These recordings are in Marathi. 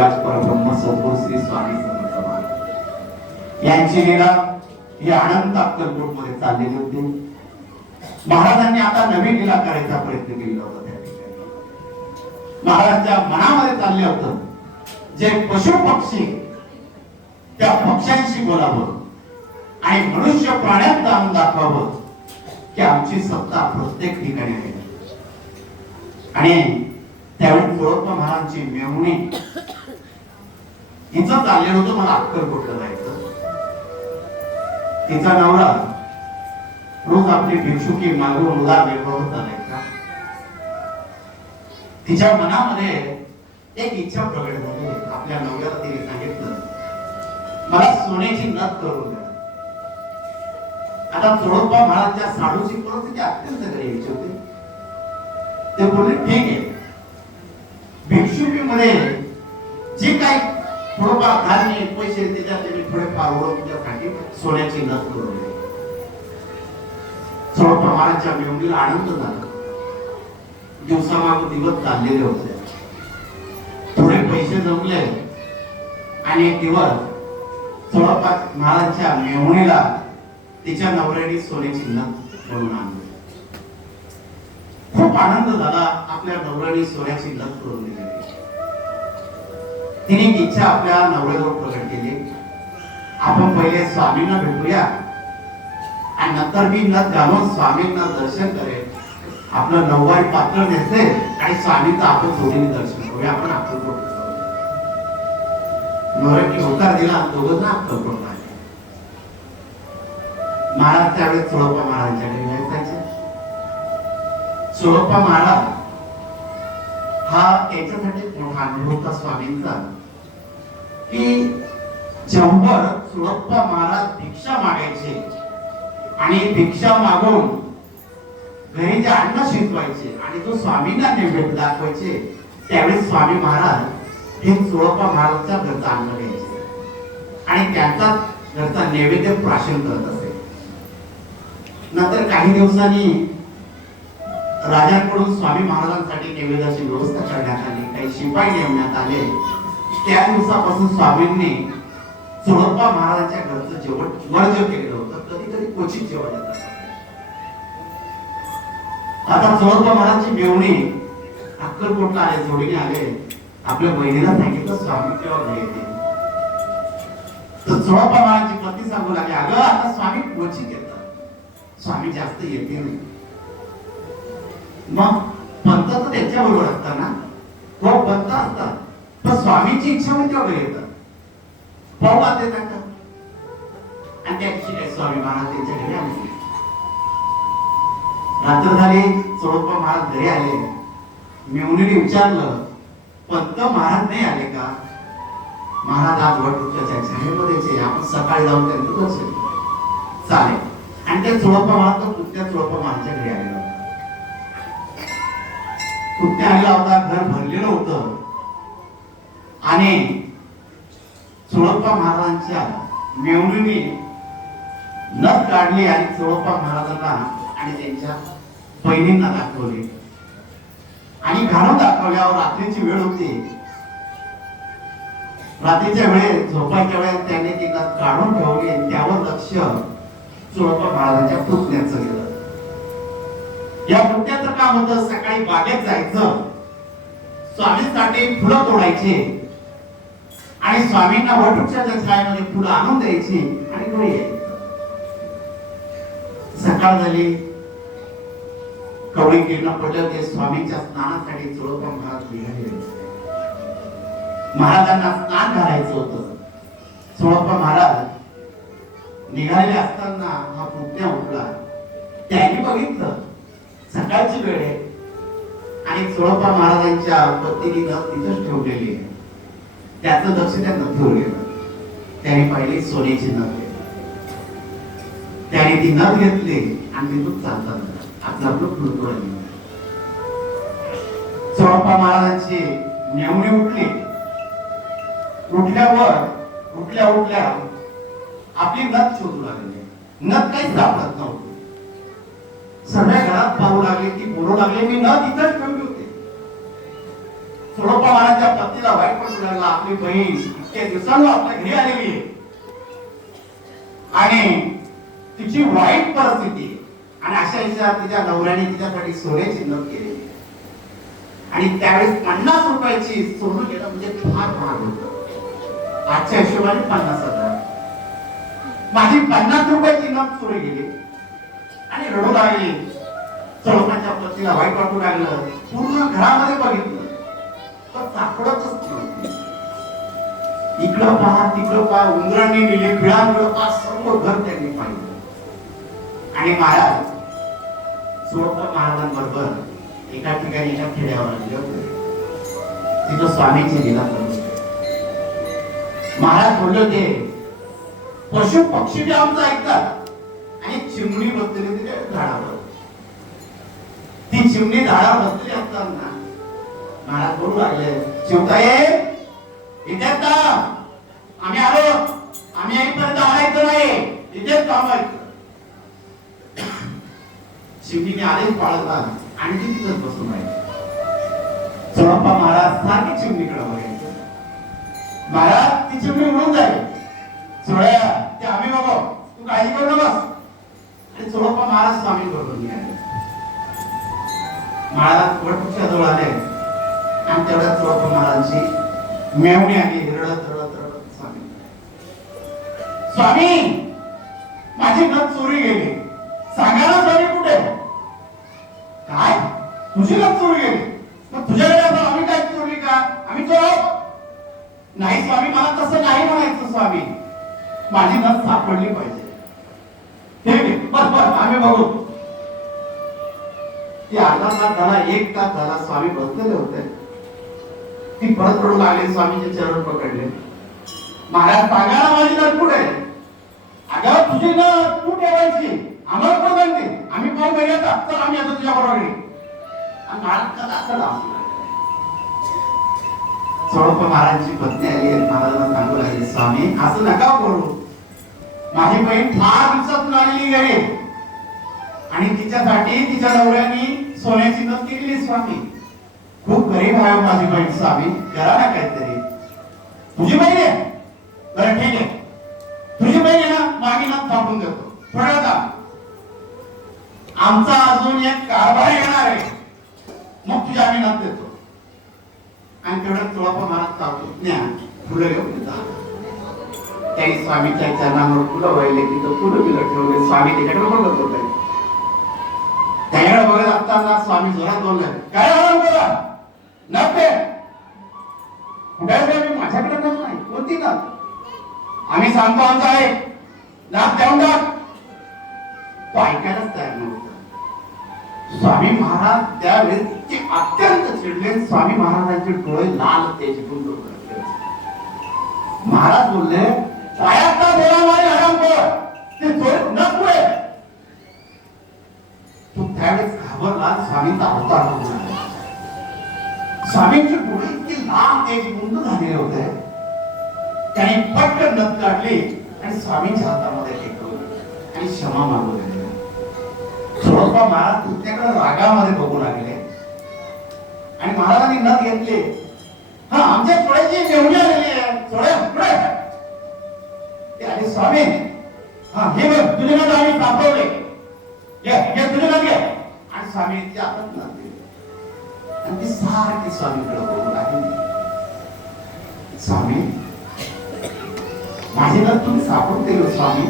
कविराज परब्रह्म सद्गुरु श्री स्वामी समर्थ महाराज. यांची लीला ही अनंत अक्कलकोटमध्ये चाललेली होती. महाराजांनी आता नवीन लीला करायचा प्रयत्न केला होता त्या ठिकाणी. महाराजांच्या मनामध्ये चालले होतं जे पशु पक्षी त्या पक्ष्यांशी बोलावं आणि मनुष्य प्राण्यात जाऊन दाखवावं की आमची सत्ता प्रत्येक ठिकाणी आहे. आणि त्यावेळी थोडप्पा महाराजांची मेवणी तिचं चाललेलं होतं मला अक्कलकोटला जायचं? तिचा नवरा रोज आपली भिक्षुकी मागून उदार व्यवहार चालायचा तिच्या मनामध्ये एक इच्छा प्रगट झाली. आपल्या नवऱ्याला तिने सांगितलं मला सोन्याची नथ करून द्या. आता थोडोपा महाराजच्या साडूची परिस्थिती अत्यंत गरीबीची होती. ते बोलले ठीक आहे. भिक्षुकीमध्ये जे काही थोडंफार धान्य पैसे त्याच्यात त्यांनी थोडे फार ओळखण्यासाठी सोन्याची नथ करून दिली. थोडंफार महाराजच्या मेवणीला आनंद झाला. दिवसामागून दिवस चाललेले होते. थोडे पैसे जमले आणि एक दिवस थोडंफार महाराजच्या मेवणीला तिच्या नवऱ्याने सोन्याची नथ करून आणली. खूप आनंद झाला आपल्या नवऱ्याने सोन्याची लत करून दिली. तिने इच्छा आपल्या नवऱ्याजवळ प्रकट केली. आपण पहिले स्वामींना भेटूया. आणि नंतर मी नथ घालून स्वामींना दर्शन करेल आपलं नववारी पात्र नेसे आणि स्वामींचं आपण जोडीने दर्शन करूया. आपण आपलं नवऱ्याने होकार दिला दोघं ना आपलं महाराज त्यावेळेस चोळप्पा महाराजांच्याकडे यायचे चोळप्पा महाराज हा याच्यासाठी मोठा अनुभव होता स्वामींचा. की जेव्हा सोळप्पा महाराज भिक्षा मागायचे. आणि भिक्षा मागून घरी जे अन्न शिजवायचे आणि जो स्वामींना नैवेद्य दाखवायचे. त्यावेळेस स्वामी महाराज हे सोळप्पा महाराजच्या घरचा अन्न घ्यायचे. आणि त्यांचा घरचा नैवेद्य प्राशन करत असे. नंतर काही दिवसांनी राजाकडून स्वामी महाराजांसाठी नैवेद्याची व्यवस्था करण्यात आली. काही शिपाई नेमण्यात आले. त्या दिवसापासून स्वामींनी चोळप्पा महाराजांच्या घरचं जेवण वर्ज केलेलं होतं. कधी कधी क्वचित जेवण येतं. आता चोळप्पा महाराजची मेवणी अक्कलकोटला आले जोडीने आले. आपल्या बहिणीला सांगितलं स्वामी तेव्हा घरी येते तर चोळप्पा महाराजांची पती सांगू लागले अगं आता स्वामी क्वचित येतात स्वामी जास्त येते नाही मग पंत तर त्यांच्याबरोबर असतात ना? हो पंत असतात. पण स्वामींची इच्छा म्हणजे तेव्हा येतात पाहू आते त्यांना आणि त्या दिवशी काय स्वामी महाराज त्यांच्या घरी आले रात्र झाली चोळप्पा महाराज घरी आले. मेवणीने विचारलं पंत महाराज नाही आले का? महाराज आज वट छायेमध्येच आहे. आपण सकाळी जाऊन त्यांचं दर्शन चालेल. आणि त्या चोळप्पा महाराज तर कुठल्या चोळप्पा महाराजच्या घरी आलेला होता. कुठल्या आलेला होता? घर भरलेलं होतं. आणि चोळप्पा महाराजांच्या मेवणीने नथ काढली आणि चोळप्पा महाराजांना आणि त्यांच्या बहिणींना दाखवले. आणि घालून दाखवल्यावर रात्रीची वेळ होती. रात्रीच्या वेळेस झोपायच्या वेळेस त्याने ती नथ काढून ठेवली आणि त्यावर लक्ष चोळप्पा महाराजांच्या पुतण्याचं गेलं. या पुतण्याचं काम होतं सकाळी बागेत जायचं. स्वामींसाठी फुलं तोडायची. आणि स्वामींना वटवृक्षाच्या छायेमध्ये फुलं आणून द्यायची आणि घरी सकाळ झाली. कवळी किरण पडलं. ते स्वामींच्या स्नानासाठी चोळप्पा महाराज निघाले. महाराजांना स्नान घालायचं होतं. चोळप्पा महाराज निघाले असताना हा पुतण्या उठला. त्याने बघितलं. सकाळची वेळ आहे. आणि चोळप्पा महाराजांच्या पत्नीने नथ तिथंच ठेवलेली आहे. त्याचं लक्ष त्या नथीवर गेलं. त्याने पाहिले सोन्याची नथ घेतली. त्याने ती नथ घेतली आणि तो चालतात. आपलं आपलं फुलतोड चोळप्पा महाराजांची नेवणी उठली. उठल्यावर उठल्या उठल्या आपली नथ शोधू लागली. नथ काही सापडत नव्हती. सगळ्या घरात पाहू लागले की बोलू लागले मी नथ इथंच ठेवली होती सोळोपा महाराजच्या पत्नीला वाईट पडू लागला आपली बहीण इतक्या दिवसांना आपल्या घरी आलेली आहे. आणि तिची वाईट परिस्थिती आणि अशा हिशा तिच्या नवऱ्याने तिच्यासाठी सोन्याची नोंद केली आणि त्यावेळेस पन्नास रुपयाची सोनं केलं म्हणजे फार महाग होत. आजच्या हिशोबाने पन्नास हजार. माझी पन्नास रुपयाची नोट चोरी गेली. आणि रडू लागली. चौकाच्या पत्नीला वाईट वाटू लागलं. पूर्ण घरामध्ये बघितलं. पण सापडतच इकडं पहा तिकडं पहा उंदरांनी नेले बिळांकडं पहा सर्व घर त्यांनी पाहिलं. आणि महाराज सोळप्पा महाराजांबरोबर एका ठिकाणी एका खेड्यावर आले होते. तिथं स्वामींची लिला महाराज बोलले होते पशु पक्षी बी आमचं ऐकतात. आणि चिमणी बसलेली तिथे झाडावर. ती चिमणी झाडावर बसलेली असताना महाराज बोलू लागले शिवताये इथे का आम्ही आलो. आम्ही येईपर्यंत आणायचं नाही. इथेच थांबायचं शिवजीने आलेच पाळला आणि ती तिथंच बसून राहिली चोळप्पा महाराज सारखी चिमणीकडे बघायचं महाराज ती चिमणी उडून जाईल. चोळ्या ते आम्ही बघू. तू काळजी करू नकोस. आणि चोळप्पा महाराज स्वामी बरोबर महाराज वटपुच्या जवळ आले. आणि तेवढ्यात चोळप्पा महाराजांची मेवणी आली रडत रडत रडत स्वामी. स्वामी माझी नथ चोरी गेली. सांगा ना स्वामी कुठे? काय? तुझी नथ चोरी गेली. मग तुझ्याकडे असं आम्ही काय चोरली का? आम्ही चोर नाही स्वामी मला तसं नाही म्हणायचं स्वामी. माझी नथ सापडली पाहिजे. ठीक आहे बस बस आम्ही बघू. ते अर्धा तास झाला एक तास झाला स्वामी बसलेले होते. ती परत रडू आले स्वामीचे चरण पकडले. महाराज सांगा माझी नथ कुठे? आहे? अगं तुझी ना तू ठेवायची. आम्हाला पण सांगते? आम्ही पाहू घरी आता. तर आम्ही आता तुझ्या बरोबर घरी आणि महाराज कदा कदा हसू महाराजची पत्नी आली महाराजांना सांगू लागली स्वामी असं नका करू माझी बहीण फार दिवसातून आलेली घरी आणि तिच्यासाठी तिच्या नवऱ्याने सोन्याची नथ केलेली स्वामी. खूप गरीब आहे माझी बहीण सावी. करा ना काहीतरी. तुझी बहीण आहे? बरं ठीक आहे. तुझी बहीण आहे ना मागे नथ थांबून देतो. थोडं का आमचा अजून एक कारभार येणार आहे. मग तुझ्या आम्ही नात देतो. आणि तेवढं तुला पण मला चालतो ज्ञान फुलं घेऊन येतात त्याने स्वामीच्या चरणावर फुलं वाहिले तो फुलं बिलं ठेवले. स्वामी त्याच्याकडे बघत होते. त्याच्याकडे बघत असताना स्वामी जोरात बोलले काय आराम नव्हते कुठे मी माझ्याकडे नस नाही कोणती ना आम्ही सांगतो आमचा आहे. नाथ देऊन टाक. तो ऐकायलाच तयार नव्हता. स्वामी महाराज त्यावेळेस इतके अत्यंत चिडले. स्वामी महाराजांचे डोळे लाल त्याचे गुंड महाराज बोलले कायाचा देवा मारे हराम कर. ते चोरीत न पुढे. तो त्यावेळेस घाबरला. स्वामीचा अवतार होता आला. स्वामींचे इतकी इतके एक तेज गुंड झालेले होते. त्याने पटकन नथ काढली आणि स्वामींच्या हातामध्ये टेकवली आणि क्षमा मागू लागले. थोडंफार महाराज तुझ्याकडे रागामध्ये बघू लागले. आणि महाराजांनी नथ घेतली. हा आमच्या चोळ्याची जेवणी आलेली आहे. चोळ्या ते आणि स्वामी. हा हे बघ तुझे नथ आम्ही सापडवले. घे घे तुझे नथ घे. आणि स्वामी ते आपण नथ आणि ती सारखी स्वामीकडे बघू लागली स्वामी माझे ना तुम्ही सापडून दिलं स्वामी?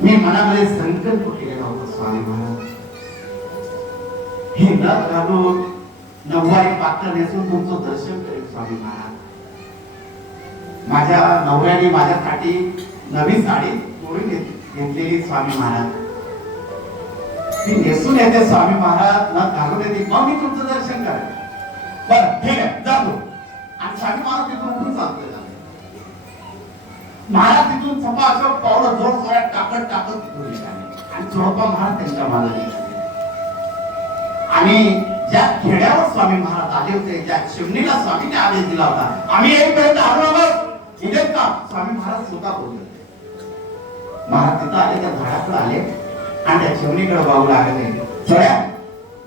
मी मनामध्ये संकल्प केलेला होता स्वामी महाराज हे नथ घालून नववारी पात्र नेसून तुमचं दर्शन करेल स्वामी महाराज. माझ्या नवऱ्याने माझ्यासाठी नवी साडी तोडून घेतलेली स्वामी महाराज. ती नेसून येते स्वामी महाराज ना घालून येते मग मी तुमचं दर्शन करेल बरं ठीक आहे जातो आणि स्वामी महाराज तिथून उठून चालतोय. महाराज तिथून सपासप पावलं जोर जोरात टाकत टाकत तिथून निघाले. आणि चोळपा महाराज त्यांच्या मागे आणि ज्या खेड्यावर स्वामी महाराज आले होते ज्या शिवणीला स्वामीने आदेश दिला होता आम्ही येईपर्यंत आलो आहोत. इथेच का स्वामी महाराज स्वतः बोलले महाराज तिथं आले त्या झाडाकडे आले. आणि त्या चिमणीकडे लागत लागले चोळ्या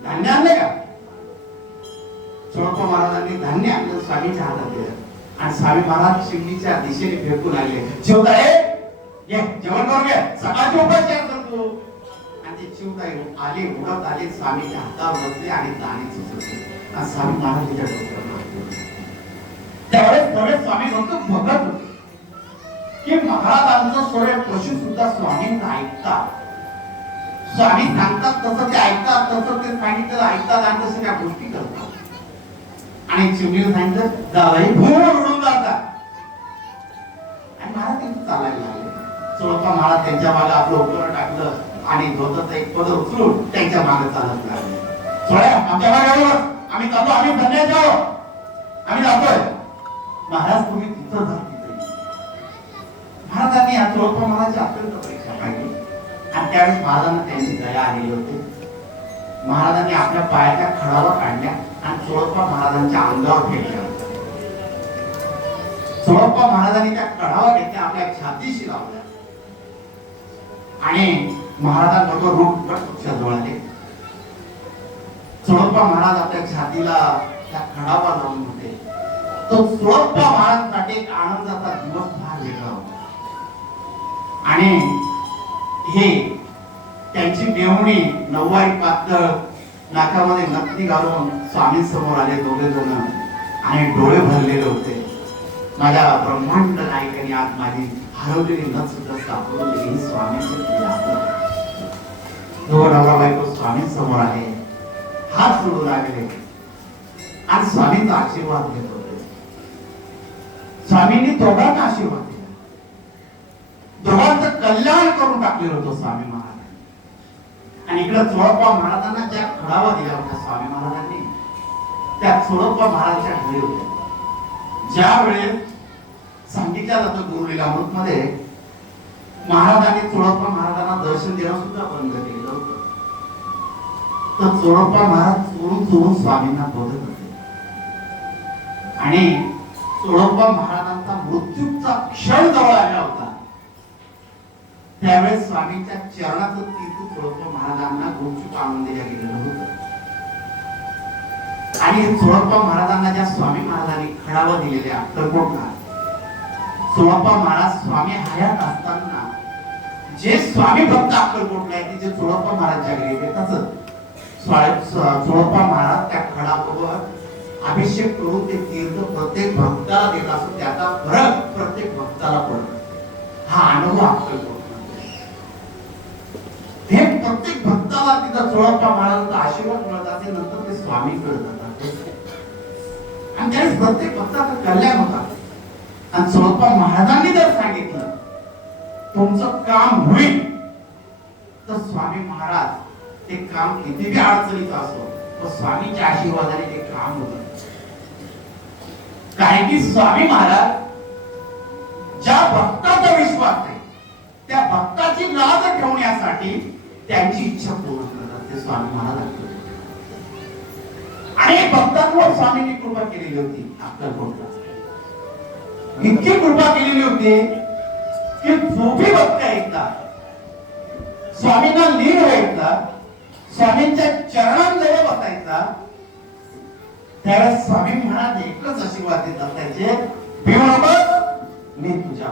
धान्य आणले का? सोळप्पा महाराजांनी धान्य आणलं स्वामीच्या हातात दिलं. आणि स्वामी महाराज शिवणीच्या दिशेने फेकू लागले. शिवताय ये जेवण करून घ्या सकाळची उपास करतो. आणि ते शिवताई आले उडत आले स्वामीच्या हातावर बसले आणि दाणे सुचवले आणि स्वामी महाराज तिच्या डोक्यावर त्यावेळेस त्यावेळेस स्वामी फक्त भगत होते. की महाराजांचं सोडे पशु सुद्धा स्वामींना ऐकतात. स्वामी सांगतात तसं ते ऐकतात तसं ते सांगितलं ऐकतात आणि तसं त्या गोष्टी करतात. आणि चिमणीने सांगितलं दादाही भूम उडून जातात आणि महाराज तिथे चालायला लागले. चोळपा महाराज त्यांच्या मागे आपलं उपकरण टाकलं आणि धोतरचं एक पद उचलून त्यांच्या मागे चालत लागले. चोळ्या आमच्या मागे आम्ही जातो आम्ही संन्यास आहोत आम्ही जातोय. महाराज तुम्ही तिथं जा तिथे. महाराजांनी या चोळपा महाराजची अत्यंत परीक्षा आणि त्यावेळेस महाराजांना त्यांची दया आलेली होती. महाराजांनी आपल्या पायाच्या खडावर काढल्या आणि चोळप्पा महाराजांच्या अंगावर फेकल्या. चोळप्पा महाराजांनी त्या कडावर घेतल्या आपल्या छातीशी लावल्या. आणि महाराजांबरोबर रूप जवळ आले चोळप्पा महाराज आपल्या छातीला त्या खडावर लावून होते तो चोळप्पा महाराजांसाठी एक आनंदाचा दिवस फार वेगळा होता. आणि हे त्यांची मेहुणी नववारी पातळ नाकामध्ये नक्की घालून स्वामी समोर आले दोघे जण. आणि डोळे भरलेले होते. माझ्या ब्रह्मांड नायकाने आज माझी हरवलेली नथ सुद्धा सापडून दिली. ही नवरा बायको स्वामी समोर आले हात सोडू लागले. आणि स्वामींचा आशीर्वाद घेत होते. स्वामींनी दोघांना आशीर्वाद दिला. दोघांचं कल्याण करून टाकलेलं होतं स्वामी आणि इकडे चोळप्पा महाराजांना ज्या खडावा दिला होता स्वामी महाराजांनी. त्या चोळप्पा महाराजांच्या घरी होत्या. ज्या वेळेस सांगितल्या जातं गुरुलीला मध्ये महाराजांनी चोळप्पा महाराजांना दर्शन देणं सुद्धा बंद केलेलं होतं. तर चोळप्पा महाराज चोरून चोरून स्वामींना बोलत होते. आणि चोळप्पा महाराजांचा मृत्यूचा क्षण जवळ आला होता. त्यावेळेस स्वामीच्या चरणाचं तीर्थ चोळप्पा महाराजांना गुपचूप आणून दिल्या गेलेलं होत. आणि चोळप्पा महाराजांना ज्या स्वामी महाराजांनी खडावं दिलेले अक्कलकोटला चोळप्पा महाराज स्वामी हयात असताना जे स्वामी भक्त अक्कलकोटला आहे जे चोळप्पा महाराजच्या घरी येते तसंच चोळप्पा महाराज त्या खडाबरोबर अभिषेक करून ते तीर्थ प्रत्येक भक्ताला देत असतो. त्याचा फरक प्रत्येक भक्ताला पडतो. हा अनुभव अक्कलकोट हे प्रत्येक भक्ताला तिथं चोळप्पा महाराजांचा आशीर्वाद मिळत असेल नंतर ते स्वामीकडे जातात. आणि त्यावेळेस प्रत्येक भक्ताचं कल्याण होतात आणि चोळप्पा महाराजांनी जर सांगितलं तुमचं काम होईल तर स्वामी महाराज ते काम किती बी अडचणीचं असो पण स्वामीच्या आशीर्वादाने ते काम होत. कारण की स्वामी महाराज ज्या भक्ताचा विश्वास आहे त्या भक्ताची लाज ठेवण्यासाठी त्यांची इच्छा पूर्ण करतात ते स्वामी मला आहेत. आणि भक्तांवर स्वामींनी कृपा केलेली होती अक्कलकोटला इतकी कृपा केलेली होती की झोपी भक्त ऐकतात स्वामींना लीन व्हायचा स्वामींच्या चरणांजवळ बसायचा त्यावेळेस स्वामी महाराज एकच आशीर्वाद देत असायचे मी तुझ्या